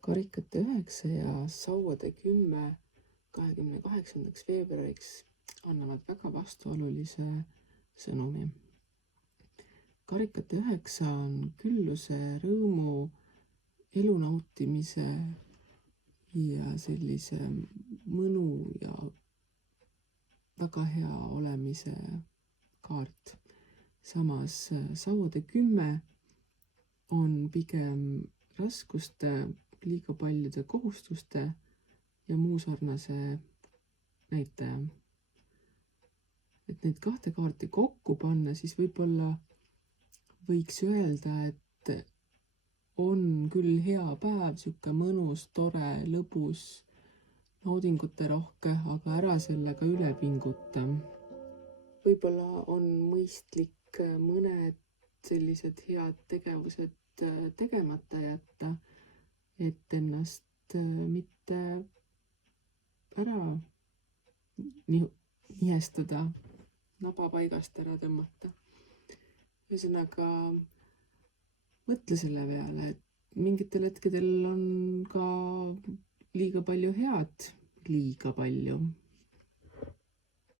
karikate 9 ja sauade 10 28. veebruariks annavad väga vastuolulise sõnumi. karikate 9 on külluse, rõõmu, elu nautimise ja sellise mõnu ja väga hea olemise kaart. Samas sauade 10 on pigem raskuste, liiga paljude kohustuste ja muu sarnase näitaja. Et neid kahte kaarti kokku panna, siis võib-olla võiks öelda, et on küll hea päev, sihuke mõnus, tore, lõbus, naudingute rohke, aga ära sellega üle pinguta. Võib-olla on mõistlik mõned sellised head tegevused tegemata jätta, et ennast mitte ära nihestada, naba paigast ära tõmmata. Ühesõnaga, mõtle selle peale, et mingitel hetkedel on ka liiga palju head, liiga palju,